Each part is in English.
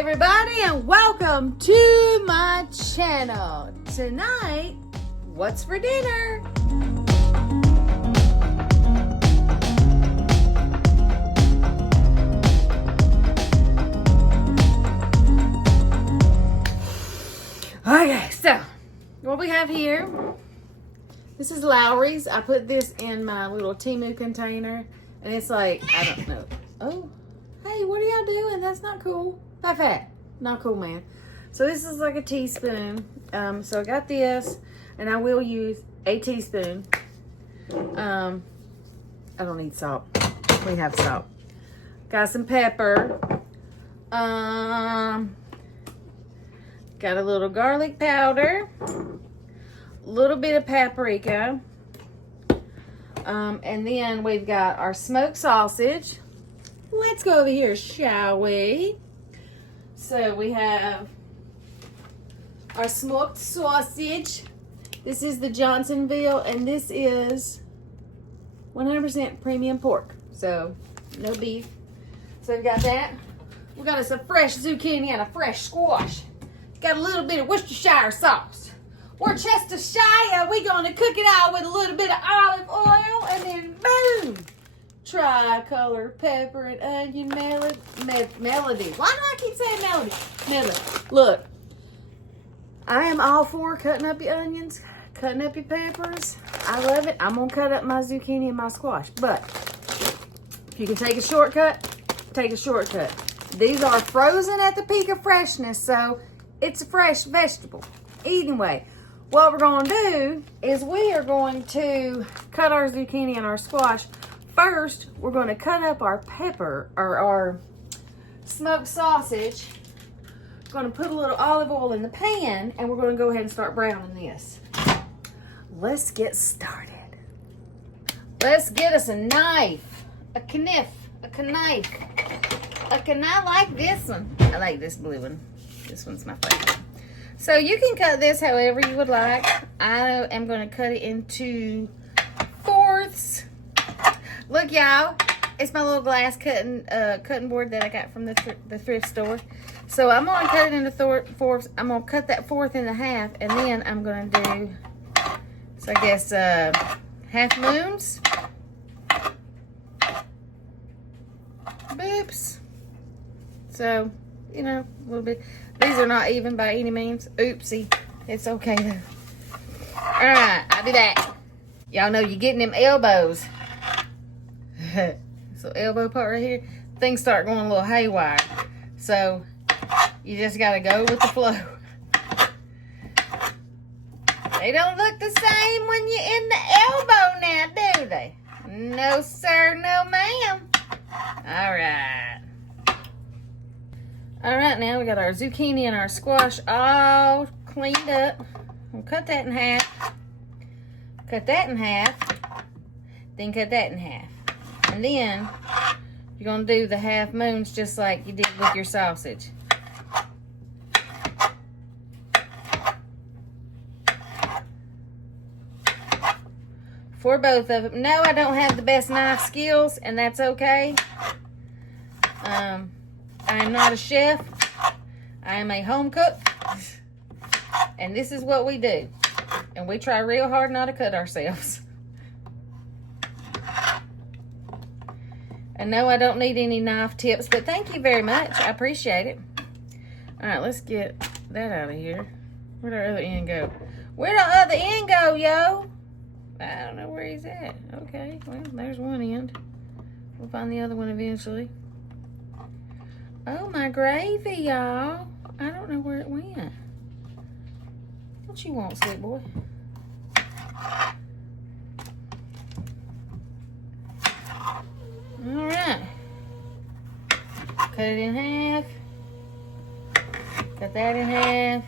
everybody, and welcome to my channel. Tonight, what's for dinner? Okay, so what we have here, this is Lowry's. I put this in my little Temu container, and it's like, I don't know. Oh, hey, what are y'all doing? That's not cool. Not fat. Not cool, man. So this is like a teaspoon. So I got this, and I will use a teaspoon. I don't need salt. We have salt. Got some pepper. Got a little garlic powder. A little bit of paprika. And then we've got our smoked sausage. Let's go over here, shall we? So we have our smoked sausage. This is the Johnsonville, and this is 100% premium pork. So no beef. So we've got that. We got us a fresh zucchini and a fresh squash. Got a little bit of Worcestershire sauce. Worcestershire, we're gonna cook it all with a little bit of olive oil, and then boom! Tricolor pepper and onion melody. Why do I keep saying melody? Melody. Look, I am all for cutting up your onions, cutting up your peppers. I love it. I'm gonna cut up my zucchini and my squash. But if you can take a shortcut, take a shortcut. These are frozen at the peak of freshness, so it's a fresh vegetable. Anyway, what we're gonna do is we are going to cut our zucchini and our squash. First, we're going to cut up our pepper, or our smoked sausage. We're going to put a little olive oil in the pan, and we're going to go ahead and start browning this. Let's get started. Let's get us a knife, a knife. I like this one. I like this blue one. This one's my favorite. So you can cut this however you would like. I am going to cut it into fourths. Look, y'all, it's my little glass cutting board that I got from the thrift store. So I'm going to cut it into fourths. I'm going to cut that fourth in half, and then I'm going to do, so I guess, half moons. Boops. So, you know, a little bit. These are not even by any means. Oopsie. It's okay, though. All right, I'll do that. Y'all know you're getting them elbows. So elbow part right here, things start going a little haywire. So you just gotta go with the flow. They don't look the same when you're in the elbow now, do they? No sir, no ma'am. Alright. Alright, now we got our zucchini and our squash all cleaned up. We'll cut that in half. Cut that in half. Then cut that in half. And then you're going to do the half moons just like you did with your sausage. For both of them. No, I don't have the best knife skills, and that's okay. I am not a chef. I am a home cook. And this is what we do. And we try real hard not to cut ourselves. And no, I don't need any knife tips, but thank you very much. I appreciate it. All right, let's get that out of here. Where'd our other end go? Where'd our other end go, yo? I don't know where he's at. Okay, well, there's one end. We'll find the other one eventually. Oh, my gravy, y'all. I don't know where it went. What you want, sweet boy? All right. Cut it in half. Cut that in half.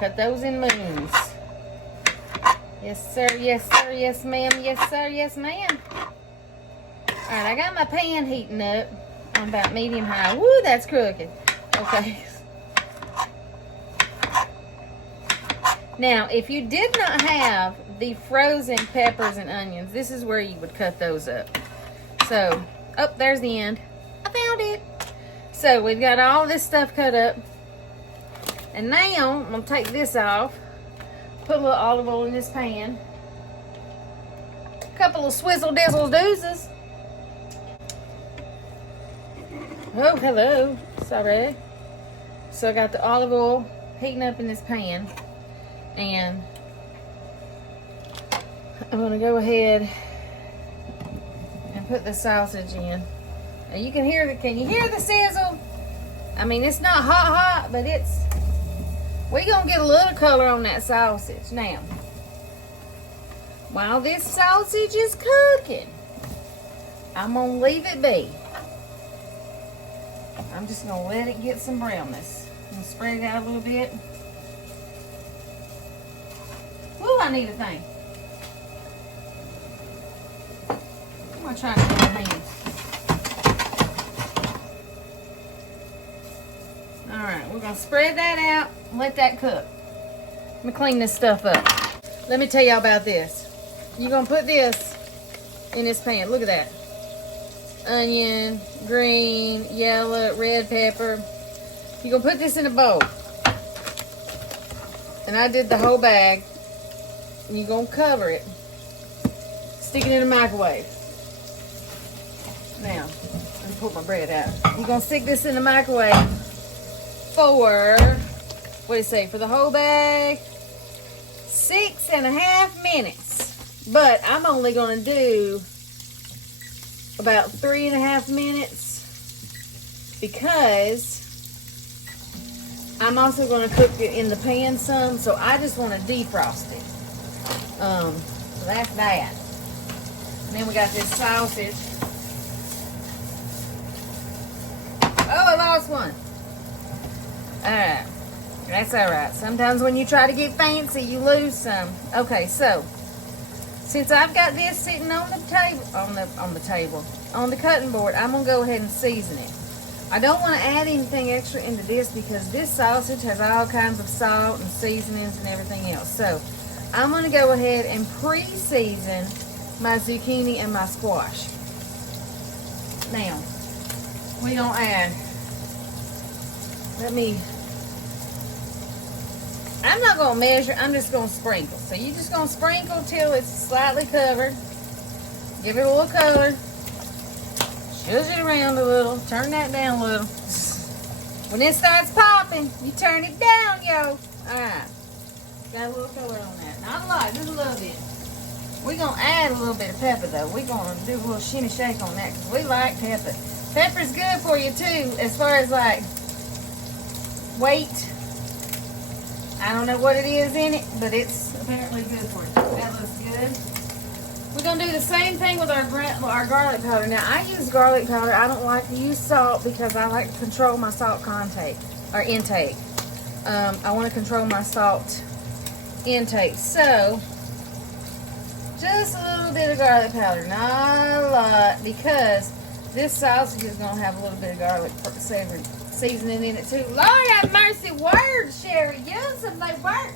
Cut those in moons. Yes, sir. Yes, sir. Yes, ma'am. Yes, sir. Yes, ma'am. All right, I got my pan heating up on about medium high. Woo, that's crooked. Okay. Now, if you did not have the frozen peppers and onions, this is where you would cut those up. So, oh, there's the end. I found it. So we've got all this stuff cut up. And now I'm going to take this off. Put a little olive oil in this pan. A couple of swizzle dizzle doozes. Oh, hello. Sorry. So I got the olive oil heating up in this pan. And I'm going to go ahead and put the sausage in. Now you can hear can you hear the sizzle? I mean, it's not hot, but we're going to get a little color on that sausage. Now, while this sausage is cooking, I'm going to leave it be. I'm just going to let it get some brownness. I'm going to spread it out a little bit. Ooh, I need a thing. I'm going to try to get my hand. Alright, we're going to spread that out and let that cook. Let me clean this stuff up. Let me tell y'all about this. You're going to put this in this pan. Look at that. Onion, green, yellow, red pepper. You're going to put this in a bowl. And I did the whole bag. And you're going to cover it. Stick it in the microwave. Now, let me pull my bread out. You're going to stick this in the microwave for, what do you say, for the whole bag? 6.5 minutes. But I'm only going to do about 3.5 minutes because I'm also going to cook it in the pan some, so I just want to defrost it. So that's that. And then we got this sausage. Oh, I lost one. Alright. That's alright. Sometimes when you try to get fancy, you lose some. Okay, so since I've got this sitting on the table, on the cutting board, I'm gonna go ahead and season it. I don't want to add anything extra into this because this sausage has all kinds of salt and seasonings and everything else. So I'm gonna go ahead and pre-season my zucchini and my squash. Now we gonna add. I'm not going to measure. I'm just going to sprinkle. So you're just going to sprinkle till it's slightly covered. Give it a little color. Shush it around a little. Turn that down a little. When it starts popping, you turn it down, yo. Alright. Got a little color on that. Not a lot, just a little bit. We're going to add a little bit of pepper, though. We're going to do a little shimmy shake on that because we like pepper. Pepper's good for you, too, as far as, like, weight. I don't know what it is in it, but it's apparently good for you. That looks good. We're going to do the same thing with our garlic powder. Now, I use garlic powder. I don't like to use salt because I like to control my salt intake. I want to control my salt intake. So, just a little bit of garlic powder. Not a lot, because this sausage is going to have a little bit of garlic savory seasoning in it too. Lord have mercy, words, Sherry. Use them, they work.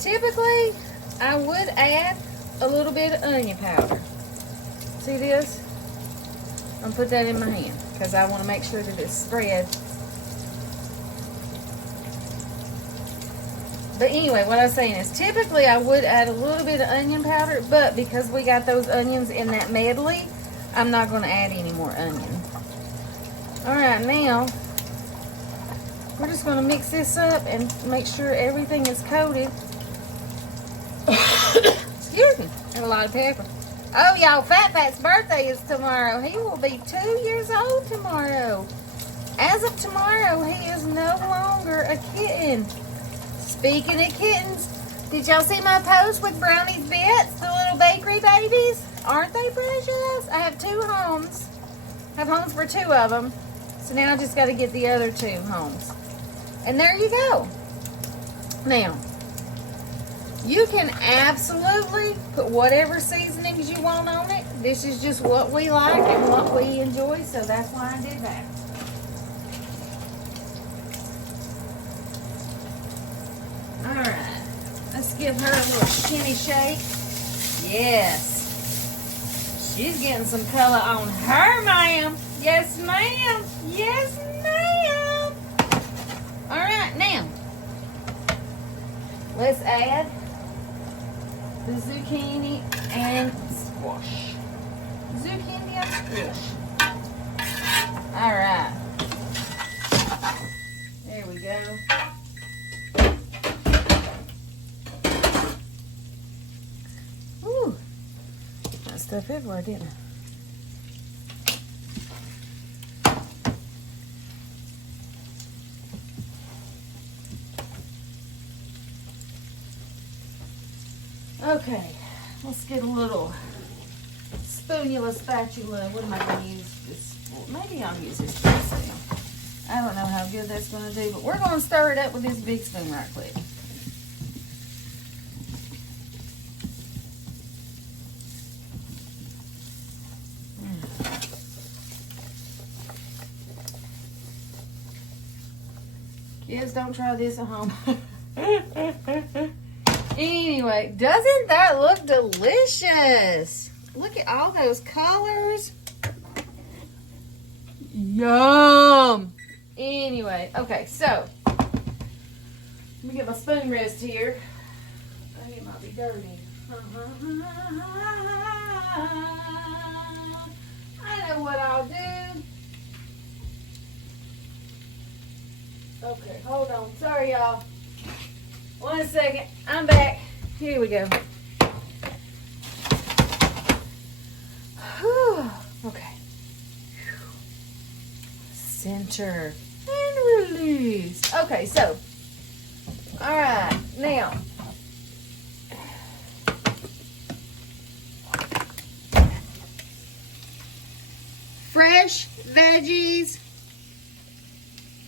Typically, I would add a little bit of onion powder. See this? I'm going to put that in my hand because I want to make sure that it's spread. But anyway, what I was saying is typically I would add a little bit of onion powder, but because we got those onions in that medley, I'm not going to add any more onion. Alright, now we're just going to mix this up and make sure everything is coated. Excuse me, and a lot of pepper. Oh, y'all, Fat's birthday is tomorrow. He will be 2 years old tomorrow. As of tomorrow, he is no longer a kitten. Speaking of kittens, did y'all see my post with Brownie's Bits, the little bakery babies? Aren't they precious? I have 2 homes. I have homes for 2 of them. So now I just got to get the other 2 homes. And there you go. Now, you can absolutely put whatever seasonings you want on it. This is just what we like and what we enjoy, so that's why I did that. Alright, let's give her a little shimmy shake. Yes. She's getting some color on her, ma'am. Yes, let's add the zucchini and squash. Zucchini and squash. All right. There we go. Ooh, that stuff everywhere, didn't it? Okay, let's get a little spoonula spatula. What am I going to use this for? Maybe I'll use this big spoon. I don't know how good that's going to do, but we're going to stir it up with this big spoon right quick. Kids, don't try this at home. Anyway, doesn't that look delicious? Look at all those colors. Yum. Anyway, okay, so let me get my spoon rest here. I think it might be dirty. I know what I'll do. Okay, hold on. Sorry, y'all. 1 second. I'm back. Here we go. Whew. Okay. Center and release. Okay, so. All right. Now. Fresh veggies.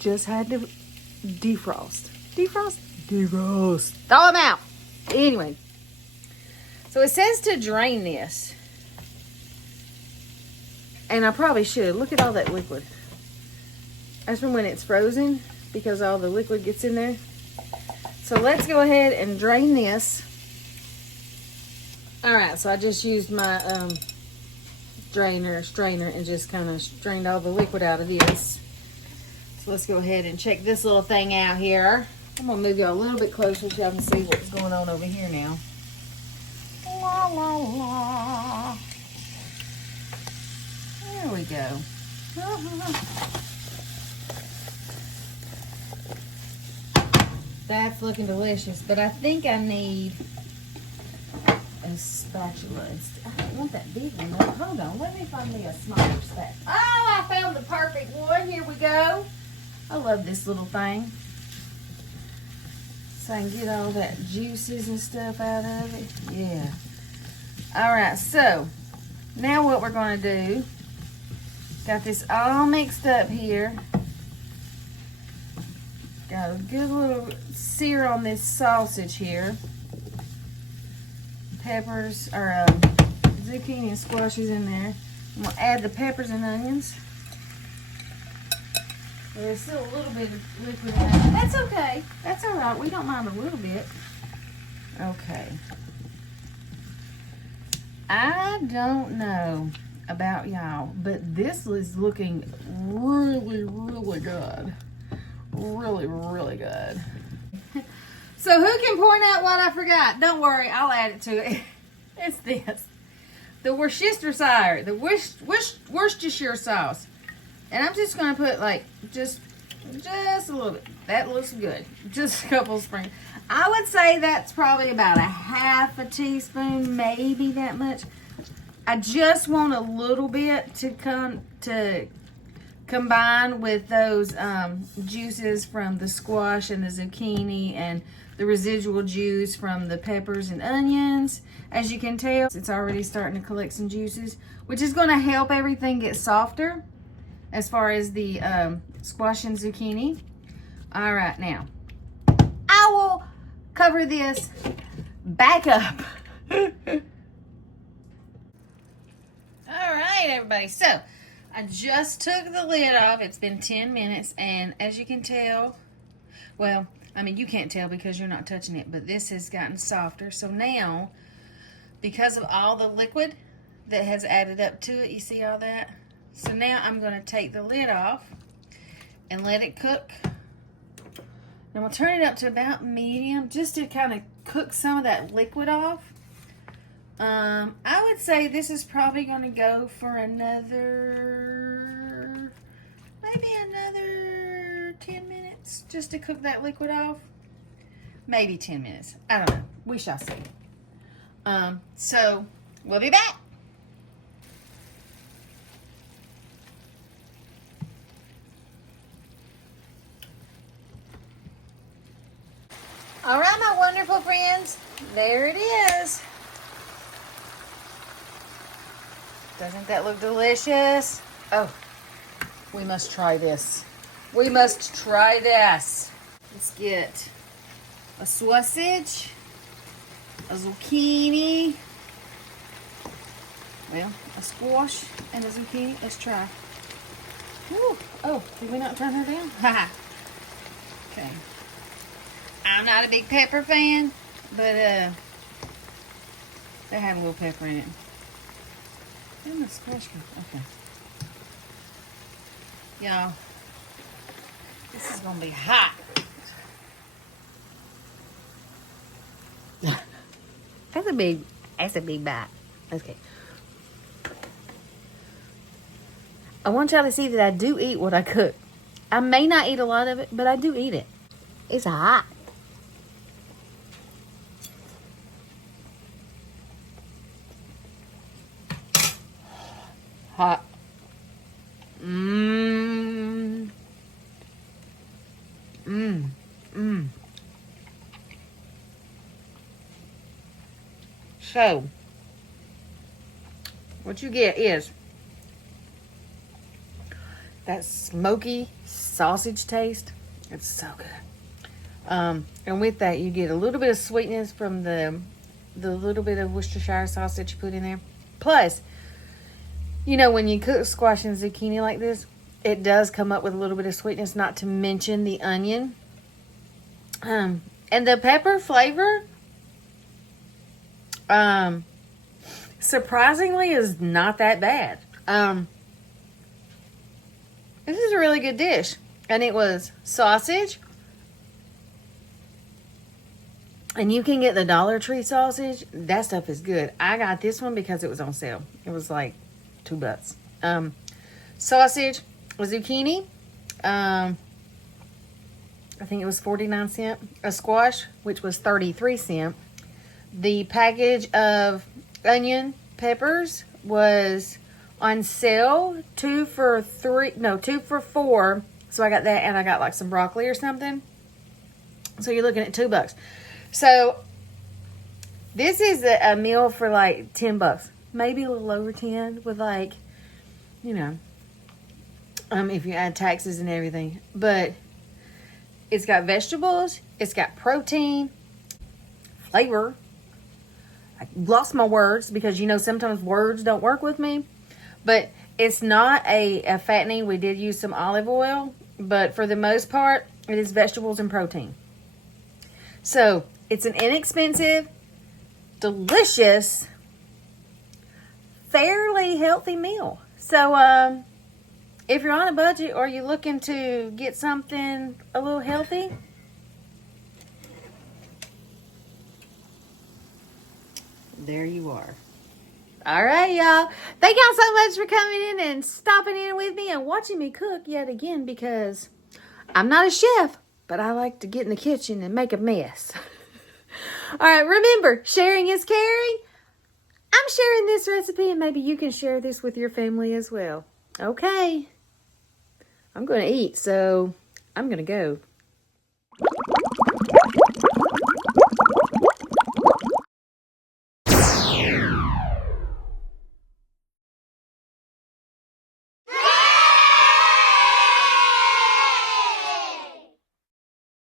Just had to defrost. Defrost? Defrost. Throw them out. Anyway. So it says to drain this. And I probably should. Look at all that liquid. That's from when it's frozen, because all the liquid gets in there. So let's go ahead and drain this. Alright, so I just used my strainer, and just kind of strained all the liquid out of this. So let's go ahead and check this little thing out here. I'm going to move y'all a little bit closer so y'all can see what's going on over here now. La, la, la. There we go. That's looking delicious, but I think I need a spatula. I don't want that big one. Hold on, let me find me a smaller spatula. Oh, I found the perfect one. Here we go. I love this little thing. So I can get all that juices and stuff out of it. Yeah. All right, so now what we're going to do, got this all mixed up here. Got a good little sear on this sausage here. Peppers, or zucchini and squash is in there. I'm going to add the peppers and onions. There's still a little bit of liquid in there. That's okay. That's all right. We don't mind a little bit. Okay. I don't know about y'all, but this is looking really, really good. Really, really good. So who can point out what I forgot? Don't worry, I'll add it to it. It's this. The Worcestershire, the Worcestershire sauce. And I'm just going to put like, just a little bit. That looks good. Just a couple of sprinkles. I would say that's probably about a half a teaspoon, maybe that much. I just want a little bit to combine with those juices from the squash and the zucchini and the residual juice from the peppers and onions. As you can tell, it's already starting to collect some juices, which is going to help everything get softer as far as the squash and zucchini. All right, now I will cover this back up. All right, everybody. So I just took the lid off. It's been 10 minutes, and as you can tell, well, I mean, you can't tell because you're not touching it, but this has gotten softer. So now, because of all the liquid that has added up to it, you see all that? So now I'm going to take the lid off and let it cook Now we'll turn it up to about medium just to kind of cook some of that liquid off. I would say this is probably going to go for maybe another 10 minutes just to cook that liquid off. Maybe 10 minutes. I don't know. We shall see. So we'll be back. All right, my wonderful friends, there it is. Doesn't that look delicious? Oh, we must try this. We must try this. Let's get a sausage, a zucchini, well, a squash and a zucchini. Let's try. Ooh. Oh, did we not turn her down? Haha. Okay. I'm not a big pepper fan, but they have a little pepper in it. And the squash. Okay. Y'all, this is gonna be hot. That's a big bite. Okay. I want y'all to see that I do eat what I cook. I may not eat a lot of it, but I do eat it. It's hot. Hot. Mmm. Mmm. Mmm. So, what you get is that smoky sausage taste. It's so good. And with that, you get a little bit of sweetness from the little bit of Worcestershire sausage you put in there. Plus, you know, when you cook squash and zucchini like this, it does come up with a little bit of sweetness, not to mention the onion. And the pepper flavor, surprisingly, is not that bad. This is a really good dish. And it was sausage. And you can get the Dollar Tree sausage. That stuff is good. I got this one because it was on sale. It was like $2. Sausage, zucchini. I think it was 49¢. A squash, which was 33¢. The package of onion peppers was on sale. 2 for $4. So I got that, and I got like some broccoli or something. So you're looking at $2. So this is a meal for like $10, maybe a little over 10, with like, you know, if you add taxes and everything. But it's got vegetables, it's got protein, flavor. I lost my words because, you know, sometimes words don't work with me. But it's not a fattening. We did use some olive oil, but for the most part, it is vegetables and protein. So it's an inexpensive, delicious, fairly healthy meal. So if you're on a budget or you're looking to get something a little healthy, there you are. All right, y'all. Thank y'all so much for coming in and stopping in with me and watching me cook yet again, because I'm not a chef, but I like to get in the kitchen and make a mess. All right, remember, sharing is caring. I'm sharing this recipe, and maybe you can share this with your family as well. Okay. I'm going to eat, so I'm going to go.